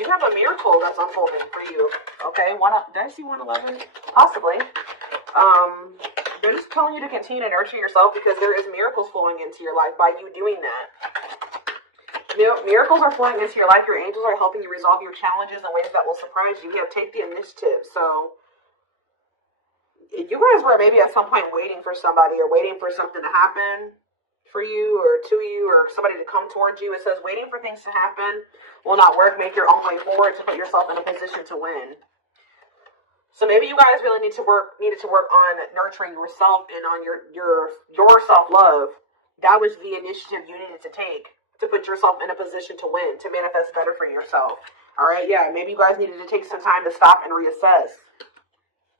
You have a miracle that's unfolding for you. Okay, did I see 111? Possibly. They're just telling you to continue to nurture yourself because there is miracles flowing into your life by you doing that. Miracles are flowing into your life. Your angels are helping you resolve your challenges in ways that will surprise you. You have take the initiative. So you guys were maybe at some point waiting for somebody or waiting for something to happen for you or to you or somebody to come towards you. It says waiting for things to happen will not work. Make your own way forward to put yourself in a position to win. So maybe you guys really needed to work on nurturing yourself and on your self-love. That was the initiative you needed to take to put yourself in a position to win, to manifest better for yourself. All right, yeah, maybe you guys needed to take some time to stop and reassess.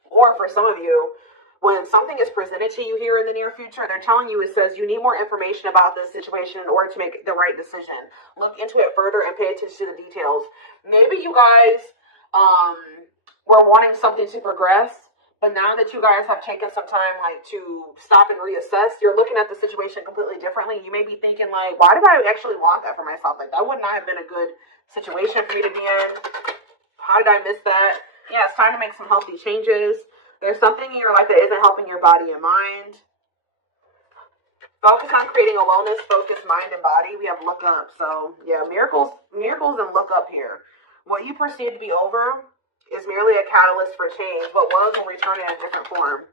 Or for some of you, when something is presented to you here in the near future, they're telling you, it says you need more information about this situation in order to make the right decision. Look into it further and pay attention to the details. Maybe you guys were wanting something to progress, but now that you guys have taken some time to stop and reassess, you're looking at the situation completely differently. You may be thinking why did I actually want that for myself? That would not have been a good situation for me to be in. How did I miss that? Yeah, it's time to make some healthy changes. There's something in your life that isn't helping your body and mind. Focus on creating a wellness-focused mind and body. We have look up. So, yeah, miracles and look up here. What you perceive to be over is merely a catalyst for change. What was will return in a different form.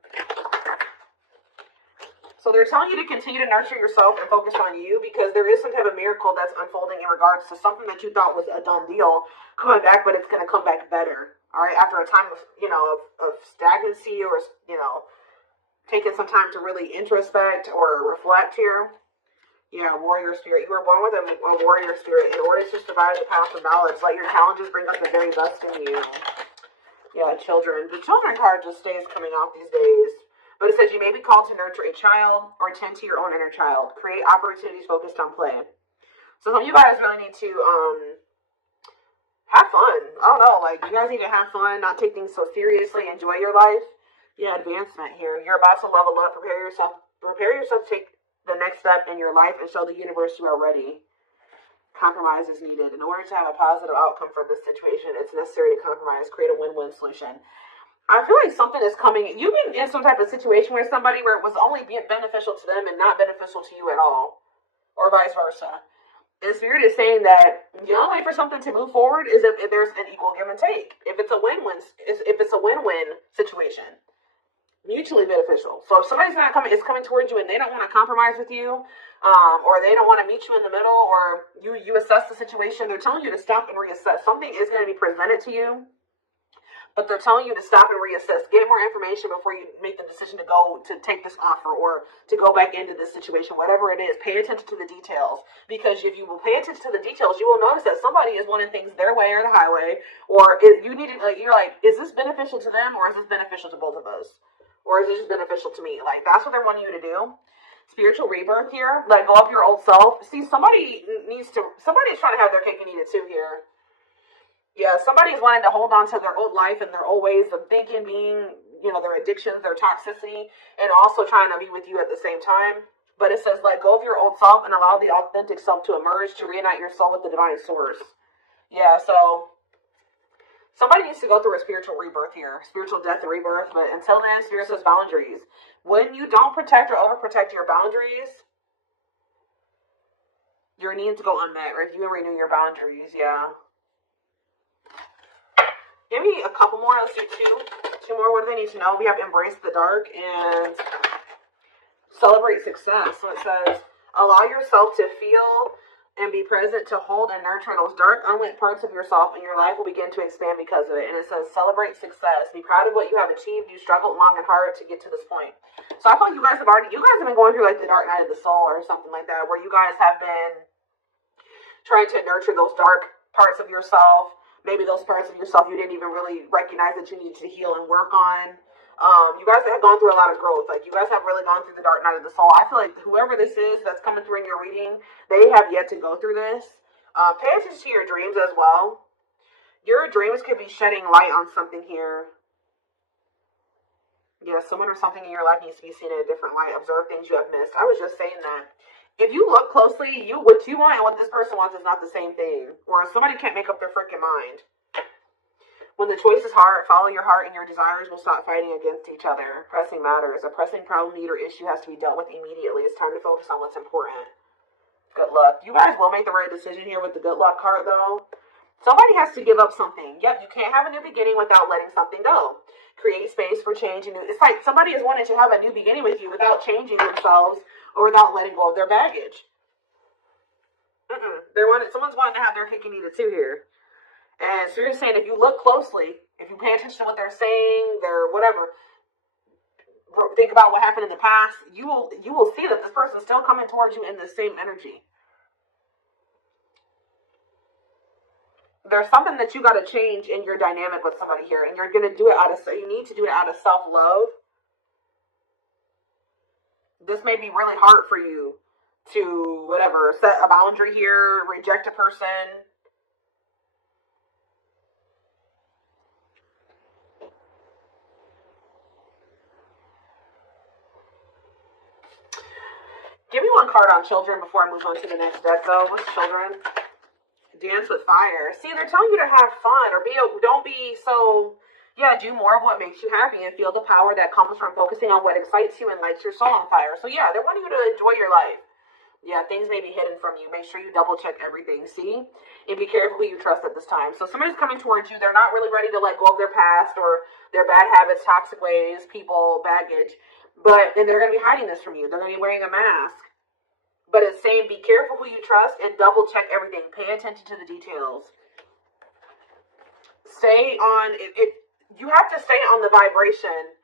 So they're telling you to continue to nurture yourself and focus on you because there is some type of miracle that's unfolding in regards to something that you thought was a done deal coming back, but it's going to come back better. All right, after a time of stagnancy or taking some time to really introspect or reflect here. Yeah, warrior spirit. You were born with a warrior spirit. In order to survive the path of knowledge, let your challenges bring up the very best in you. Yeah, children. The children card just stays coming out these days. But it says you may be called to nurture a child or tend to your own inner child. Create opportunities focused on play. So some of you guys really need to have fun. I don't know. You guys need to have fun, not take things so seriously. Enjoy your life. Yeah, advancement here. You're about to level up. Prepare yourself to take the next step in your life and show the universe you are ready. Compromise is needed. In order to have a positive outcome from this situation, it's necessary to compromise, create a win-win solution. I feel like something is coming. You've been in some type of situation where somebody where it was only beneficial to them and not beneficial to you at all, or vice versa. And Spirit is saying that the only way for something to move forward is if there's an equal give and take. If it's a win-win situation. Mutually beneficial. So if somebody's is coming towards you and they don't want to compromise with you, or they don't want to meet you in the middle, or you assess the situation, they're telling you to stop and reassess. Something is going to be presented to you, but they're telling you to stop and reassess. Get more information before you make the decision to take this offer or to go back into this situation, whatever it is. Pay attention to the details, because if you will pay attention to the details, you will notice that somebody is wanting things their way or the highway, or you're like, is this beneficial to them or is this beneficial to both of us? Or is it just beneficial to me? That's what they're wanting you to do. Spiritual rebirth here. Let go of your old self. See, somebody's trying to have their cake and eat it too here. Yeah, somebody's wanting to hold on to their old life and their old ways of thinking, being, their addictions, their toxicity, and also trying to be with you at the same time. But it says, let go of your old self and allow the authentic self to emerge, to reunite your soul with the divine source. Yeah, so somebody needs to go through a spiritual rebirth here, spiritual death and rebirth. But until then, Spirit says boundaries. When you don't protect or overprotect your boundaries, your needs go unmet. Review and renew your boundaries. Yeah. Give me a couple more. Let's do two more. What do they need to know? We have embrace the dark and celebrate success. So it says, allow yourself to feel and be present to hold and nurture those dark, unlit parts of yourself, and your life will begin to expand because of it. And it says, celebrate success. Be proud of what you have achieved. You struggled long and hard to get to this point. So I feel like you guys have been going through the dark night of the soul or something like that, where you guys have been trying to nurture those dark parts of yourself. Maybe those parts of yourself you didn't even really recognize that you needed to heal and work on. You guys have gone through a lot of growth. You guys have really gone through the dark night of the soul. I feel like whoever this is that's coming through in your reading, they have yet to go through this. Pay attention to your dreams as well. Your dreams could be shedding light on something here. Yeah, someone or something in your life needs to be seen in a different light. Observe things you have missed. I was just saying that. If you look closely, what you want and what this person wants is not the same thing. Or somebody can't make up their freaking mind. When the choice is hard, follow your heart and your desires will stop fighting against each other. Pressing matters. A pressing problem, need, or issue has to be dealt with immediately. It's time to focus on what's important. Good luck. You guys will make the right decision here with the good luck card, though. Somebody has to give up something. Yep, you can't have a new beginning without letting something go. Create space for change. And it's like somebody is wanting to have a new beginning with you without changing themselves or without letting go of their baggage. Someone's wanting to have their cake and eat it too here. And so you're saying if you look closely, if you pay attention to what they're saying, their whatever, think about what happened in the past, you will see that this person's still coming towards you in the same energy. There's something that you got to change in your dynamic with somebody here, and you're going to do it you need to do it out of self-love. This may be really hard for you to, whatever, set a boundary here, reject a person. Give me one card on children before I move on to the next deck, though. What's children? Dance with fire. See, they're telling you to have fun or don't be so, do more of what makes you happy and feel the power that comes from focusing on what excites you and lights your soul on fire. So yeah, they're wanting you to enjoy your life. Yeah, things may be hidden from you. Make sure you double check everything, see? And be careful who you trust at this time. So somebody's coming towards you. They're not really ready to let go of their past or their bad habits, toxic ways, people, baggage. But then they're going to be hiding this from you. They're going to be wearing a mask. But it's saying be careful who you trust and double check everything. Pay attention to the details. Stay on it. You have to stay on the vibration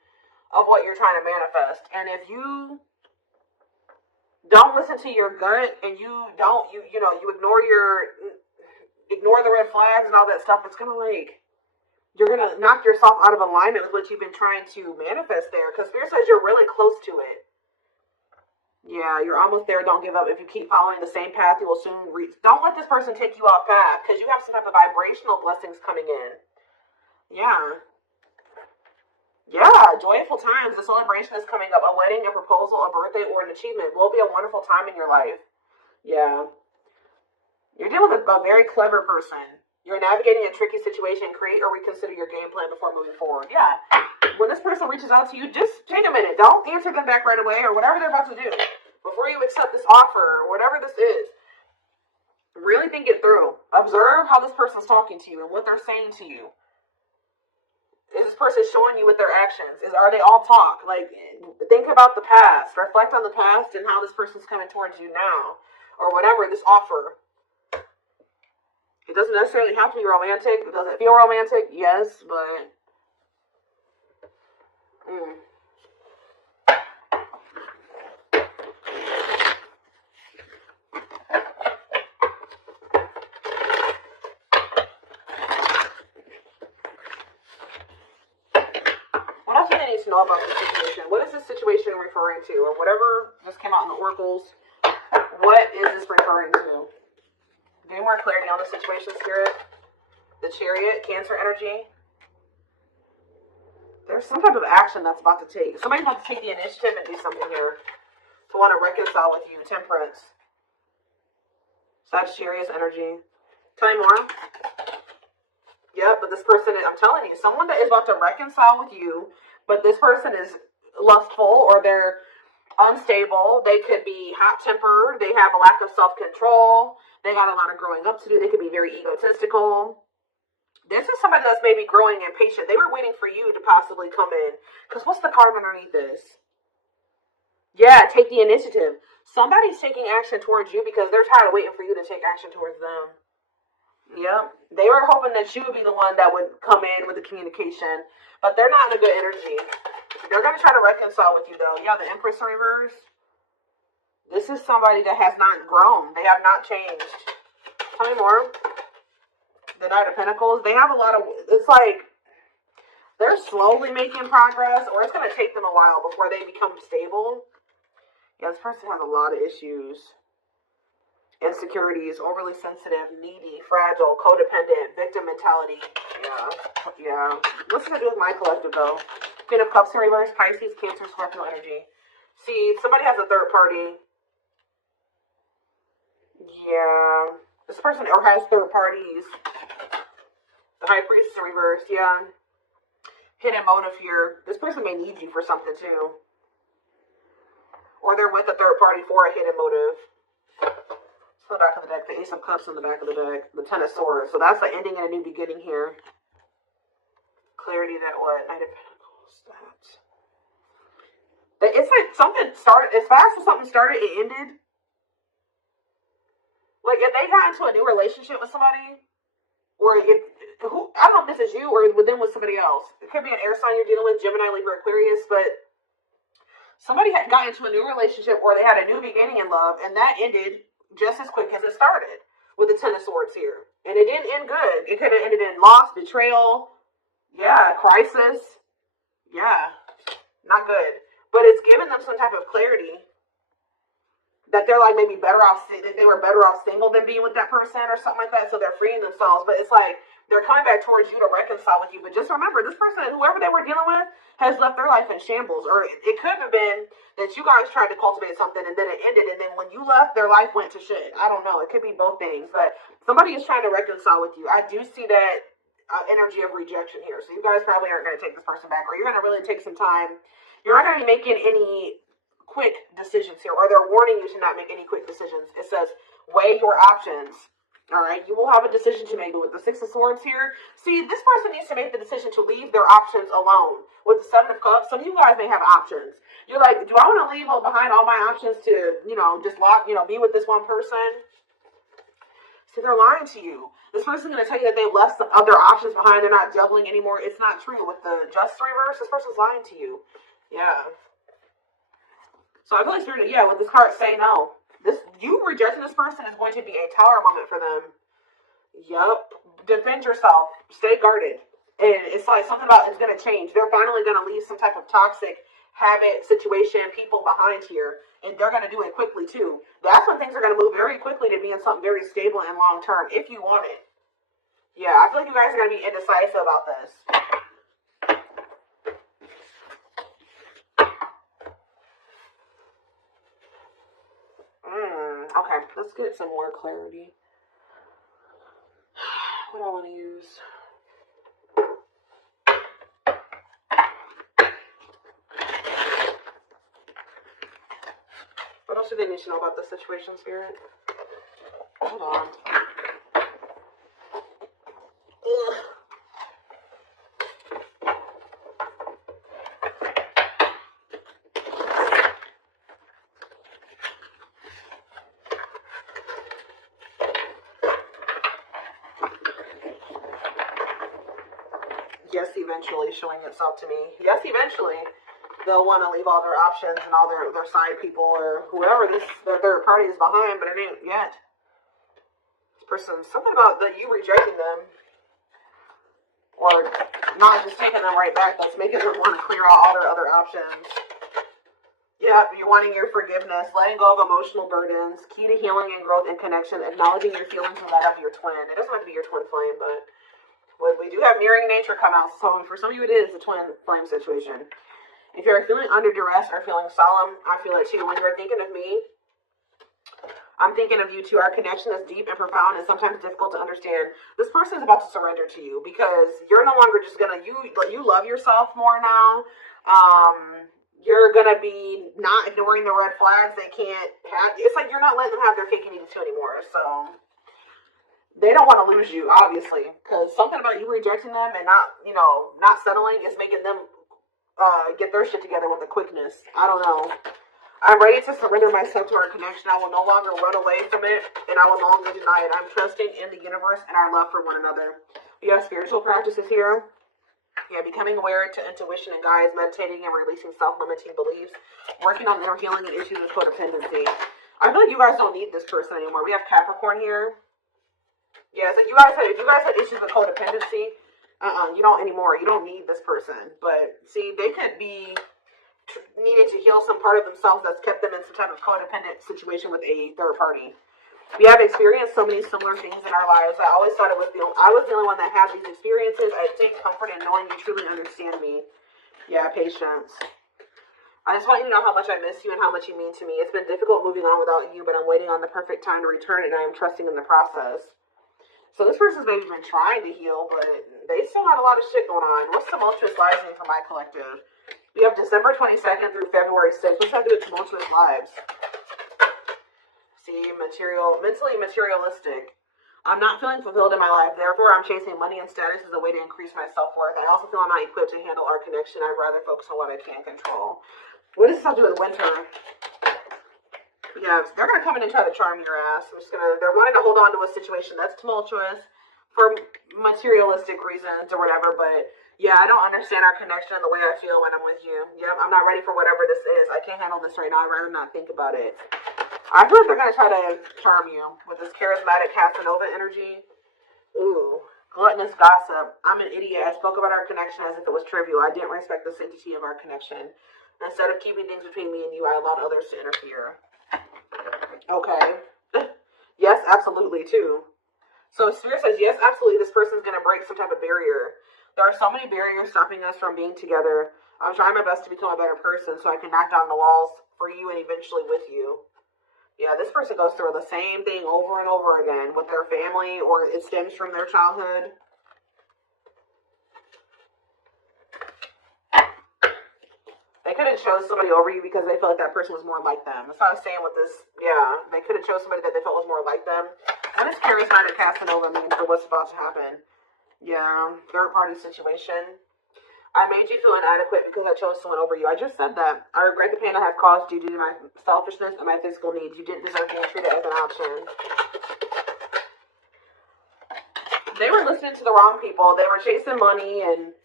of what you're trying to manifest. And if you don't listen to your gut and you ignore the red flags and all that stuff, it's gonna you're gonna knock yourself out of alignment with what you've been trying to manifest there. Because Spirit says you're really close to it. Yeah, you're almost there. Don't give up. If you keep following the same path, you will soon reach. Don't let this person take you off path because you have some type of vibrational blessings coming in. Yeah. Yeah, joyful times. The celebration is coming up. A wedding, a proposal, a birthday, or an achievement will be a wonderful time in your life. Yeah. You're dealing with a very clever person. You're navigating a tricky situation. Create or reconsider your game plan before moving forward. Yeah. When this person reaches out to you, just take a minute. Don't answer them back right away or whatever they're about to do. Before you accept this offer or whatever this is, really think it through. Observe how this person's talking to you and what they're saying to you. Is this person showing you with their actions? Are they all talk? Think about the past. Reflect on the past and how this person's coming towards you now. Or whatever, this offer. It doesn't necessarily have to be romantic. Does it feel romantic? Yes, but... What else do they need to know about this situation? What is this situation referring to? Or whatever just came out in the oracles. What is this referring to? Give me more clarity on the situation, Spirit. The Chariot, Cancer energy. There's some type of action that's about to take. Somebody's about to take the initiative and do something here. To want to reconcile with you. Temperance. Sagittarius energy. Tell me more. Yeah, but this person, I'm telling you, someone that is about to reconcile with you, but this person is lustful or they're unstable. They could be hot-tempered. They have a lack of self-control. They got a lot of growing up to do. They could be very egotistical. This is somebody that's maybe growing impatient. They were waiting for you to possibly come in. Because what's the card underneath this? Yeah, take the initiative. Somebody's taking action towards you because they're tired of waiting for you to take action towards them. Yep. They were hoping that you would be the one that would come in with the communication. But they're not in a good energy. They're going to try to reconcile with you, though. Yeah, the Empress in reverse. This is somebody that has not grown. They have not changed. Tell me more. The Knight of Pentacles. They have a lot of... It's like they're slowly making progress, or it's going to take them a while before they become stable. Yeah, this person has a lot of issues. Insecurities, overly sensitive, needy, fragile, codependent, victim mentality. Yeah. What's it going to do with my collective, though? Queen of Cups in reverse, Pisces, Cancer, Scorpio energy. See, somebody has a third party. Yeah. This person or has third parties. The High Priestess in reverse, yeah. Hidden motive here. This person may need you for something too. Or they're with a third party for a hidden motive. It's on the back of the deck. The Ace of Cups on the back of the deck. The Ten of Swords. So that's the ending and a new beginning here. Clarity that what? Knight of Pentacles. It's like something started, as fast as something started, it ended. Like if they got into a new relationship with somebody, or if, I don't know if this is you or within with somebody else. It could be an air sign you're dealing with, Gemini, Libra, Aquarius, but somebody had got into a new relationship or they had a new beginning in love, and that ended just as quick as it started with the Ten of Swords here. And it didn't end good. It could have ended in loss, betrayal, yeah, crisis. Yeah, not good. But it's given them some type of clarity that they're like maybe better off, that they were better off single than being with that person or something like that. So they're freeing themselves. But it's like they're coming back towards you to reconcile with you. But just remember, this person, whoever they were dealing with, has left their life in shambles. Or it could have been that you guys tried to cultivate something and then it ended. And then when you left, their life went to shit. I don't know. It could be both things. But somebody is trying to reconcile with you. I do see that energy of rejection here. So you guys probably aren't going to take this person back. Or you're going to really take some time. You're not going to be making any quick decisions here, or they're warning you to not make any quick decisions. It says, weigh your options. All right, you will have a decision to make. With the Six of Swords here, see, this person needs to make the decision to leave their options alone. With the Seven of Cups, some of you guys may have options. You're like, do I want to leave behind all my options to, just be with this one person? See, they're lying to you. This person's going to tell you that they've left some other options behind. They're not juggling anymore. It's not true. With the Justice reverse, this person's lying to you. Yeah. So I feel like Spirit, with this card, say no. You rejecting this person is going to be a tower moment for them. Yup. Defend yourself. Stay guarded. And it's like something about it's going to change. They're finally going to leave some type of toxic habit, situation, people behind here. And they're going to do it quickly too. That's when things are going to move very quickly to being something very stable and long term, if you want it. Yeah, I feel like you guys are going to be indecisive about this. Okay, let's get some more clarity. What do I want to use? What else do they need to know about the situation, Spirit? Hold on. Ugh. Yes, eventually showing itself to me. Yes, eventually they'll want to leave all their options and all their side people or whoever their third party is behind, but it ain't yet. This person, something about you rejecting them or not just taking them right back, that's making them want to clear out all their other options. Yeah, you're wanting your forgiveness, letting go of emotional burdens, key to healing and growth and connection, acknowledging your feelings and that of your twin. It doesn't have to be your twin flame, but we do have mirroring nature come out, so for some of you it is a twin flame situation. If you're feeling under duress or feeling solemn, I feel it too. When you're thinking of me, I'm thinking of you too. Our connection is deep and profound and sometimes difficult to understand. This person is about to surrender to you because you're no longer just gonna, you love yourself more now. You're gonna be not ignoring the red flags they can't have. It's like you're not letting them have their cake and eat it too anymore, so they don't want to lose you, obviously, because something about you rejecting them and not settling is making them get their shit together with a quickness. I don't know. I'm ready to surrender myself to our connection. I will no longer run away from it, and I will no longer deny it. I'm trusting in the universe and our love for one another. We have spiritual practices here. Yeah, becoming aware to intuition and guides, meditating and releasing self-limiting beliefs, working on inner healing and issues of codependency. I feel like you guys don't need this person anymore. We have Capricorn here. Yeah, so if you guys had issues with codependency, you don't anymore. You don't need this person. But see, they could be needing to heal some part of themselves that's kept them in some type of codependent situation with a third party. We have experienced so many similar things in our lives. I always thought I was the only one that had these experiences. I take comfort in knowing you truly understand me. Yeah, patience. I just want you to know how much I miss you and how much you mean to me. It's been difficult moving on without you, but I'm waiting on the perfect time to return, and I am trusting in the process. So this person's maybe been trying to heal, but they still got a lot of shit going on. What's tumultuous lives mean for my collective? We have December 22nd through February 6th. What's that do with tumultuous lives? See, mentally materialistic. I'm not feeling fulfilled in my life. Therefore, I'm chasing money and status as a way to increase my self-worth. I also feel I'm not equipped to handle our connection. I'd rather focus on what I can control. What does this have to do with winter? Yeah, they're going to come in and try to charm your ass. They're wanting to hold on to a situation that's tumultuous for materialistic reasons or whatever, but yeah, I don't understand our connection and the way I feel when I'm with you. Yep, I'm not ready for whatever this is. I can't handle this right now. I'd rather not think about it. I feel like they're going to try to charm you with this charismatic Casanova energy. Ooh, gluttonous gossip. I'm an idiot. I spoke about our connection as if it was trivial. I didn't respect the sanctity of our connection. Instead of keeping things between me and you, I allowed others to interfere. Okay. Yes, absolutely, too. So Spirit says, yes, absolutely, this person's going to break some type of barrier. There are so many barriers stopping us from being together. I'm trying my best to become a better person so I can knock down the walls for you and eventually with you. Yeah, this person goes through the same thing over and over again with their family, or it stems from their childhood. They could have chose somebody over you because they felt like that person was more like them. That's what I was saying with this. Yeah, they could have chose somebody that they felt was more like them. What does charismatic Casanova mean for what's about to happen? Yeah, third party situation. I made you feel inadequate because I chose someone over you. I just said that. I regret the pain I have caused you due to my selfishness and my physical needs. You didn't deserve being treated as an option. They were listening to the wrong people. They were chasing money and,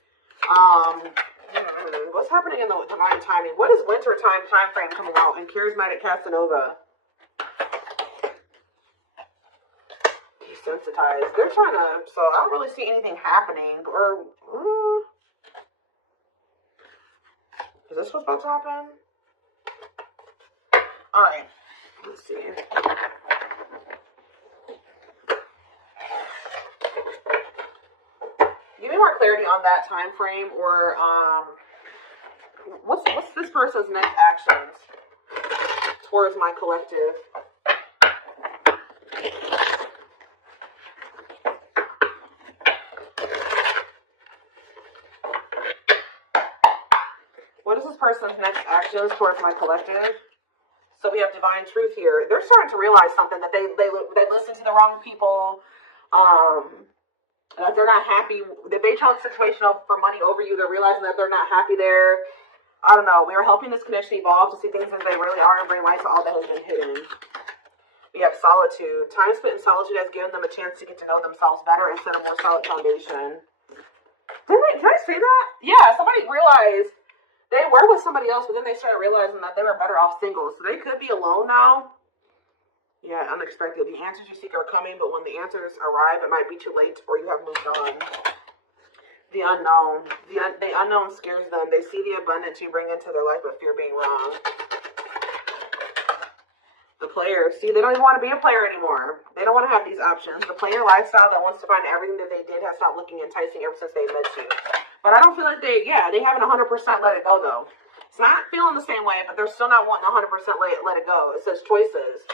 what's happening in the divine timing? What is winter time frame coming out in charismatic Casanova? Desensitized. They're trying to, so I don't really see anything happening. Or, is this what's about to happen? Alright. Let's see. Give me more clarity on that time frame, or what's this person's next actions towards my collective? What is this person's next actions towards my collective? So we have divine truth here. They're starting to realize something, that they listen to the wrong people. That they're not happy. That they chose the situation for money over you. They're realizing that they're not happy there. I don't know. We are helping this connection evolve to see things as they really are and bring light to all that has been hidden. We have solitude. Time spent in solitude has given them a chance to get to know themselves better and set a more solid foundation. Did I say that? Yeah, somebody realized they were with somebody else, but then they started realizing that they were better off single. So they could be alone now. Yeah, unexpected. The answers you seek are coming, but when the answers arrive, it might be too late or you have moved on. The unknown. The unknown scares them. They see the abundance you bring into their life, but fear being wrong. The player. See, they don't even want to be a player anymore. They don't want to have these options. The player lifestyle that wants to find everything that they did has stopped looking enticing ever since they met you. But I don't feel like they haven't 100% let it go, though. It's not feeling the same way, but they're still not wanting 100% let it go. It says choices.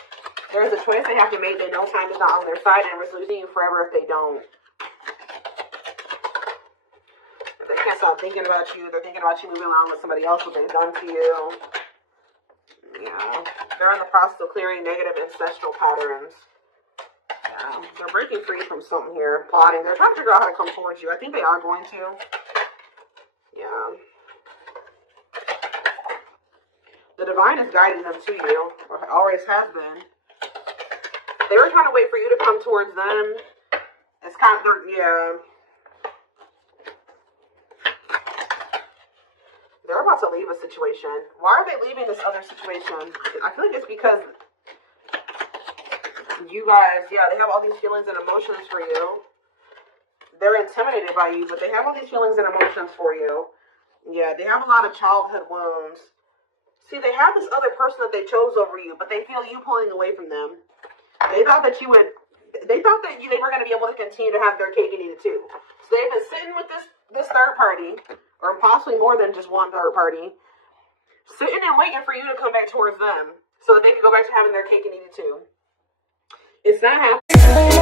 There's a choice they have to make. They know time is not on their side and risk losing you forever if they don't. If they can't stop thinking about you, they're thinking about you moving along with somebody else, what they've done to you. Yeah. They're in the process of clearing negative ancestral patterns. Yeah. They're breaking free from something here. Plotting. They're trying to figure out how to come towards you. I think they are going to. Yeah. The divine is guiding them to you, or always has been. They were trying to wait for you to come towards them. It's kind of, yeah. They're about to leave a situation. Why are they leaving this other situation? I feel like it's because you guys, yeah, they have all these feelings and emotions for you. They're intimidated by you, but they have all these feelings and emotions for you. Yeah, they have a lot of childhood wounds. See, they have this other person that they chose over you, but they feel you pulling away from them. They thought that they were going to be able to continue to have their cake and eat it too. So they've been sitting with this third party, or possibly more than just one third party. sitting and waiting for you to come back towards them so that they can go back to having their cake and eat it too. It's not happening.